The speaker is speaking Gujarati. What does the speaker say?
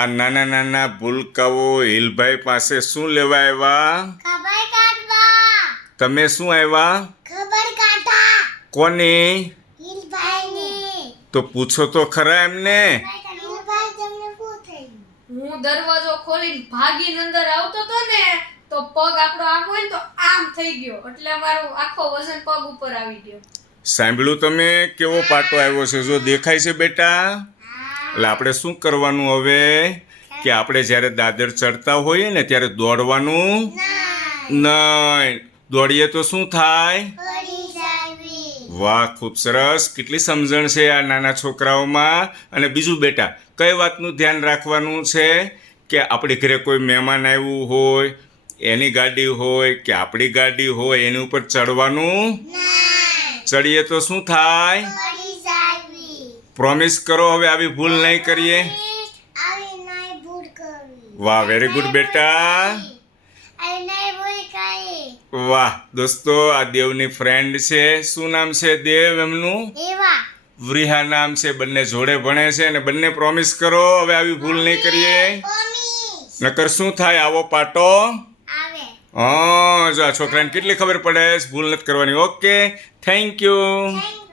આ નાના નાના ભૂલકાઓ હિલભાઈ પાસે શું લેવા આવ્યા? ખબર કાઢવા. તમે શું આવ્યા? ખબર કાઢા. કોની? હિલભાઈની. તો પૂછો તો ખરા એમને. હિલભાઈ તમને શું થયું? હું દરવાજો ખોલીને ભાગીને અંદર આવતો તો ને તો પગ આપણો આમ હોય ને તો આમ થઈ ગયો એટલે મારો આખો વજન પગ ઉપર આવી ગયો. સાંભળ્યું તમે? કેવો પાટો આવ્યો છે? જો દેખાય છે બેટા? એટલે આપણે શું કરવાનું હવે કે આપણે જ્યારે દાદર ચડતા હોઈએ ને ત્યારે દોડવાનું નહીં. દોડીએ તો શું થાય? પડી જાવી. વાહ, ખૂબ સરસ. કેટલી સમજણ છે આ નાના છોકરાઓમાં. અને બીજું બેટા, કઈ વાતનું ધ્યાન રાખવાનું છે કે આપણી ઘરે કોઈ મહેમાન આવ્યું હોય, એની ગાડી હોય કે આપણી ગાડી હોય, એની ઉપર ચડવાનું. ચડીએ તો શું થાય? પડી જાવી. પ્રોમિસ કરો હવે આવી ભૂલ નહીં કરીએ. આવી નહીં ભૂલ કરવી. વાહ, વેરી ગુડ બેટા. આવી નહીં ભૂલ કરી. વાહ દોસ્તો, આ દેવની ફ્રેન્ડ છે. શું નામ છે દેવ એમનું? એવા. વ્રિહા નામ છે. બંને જોડે ભણે છે અને બંને પ્રોમિસ કરો હવે આવી ભૂલ નહીં કરીએ. કોમી. નકર શું થાય? આવો પાટો. આવે. હા, જો આ છોકરાને કેટલી ખબર પડે છે ભૂલ નથી કરવાની. Okay, thank you. થેન્ક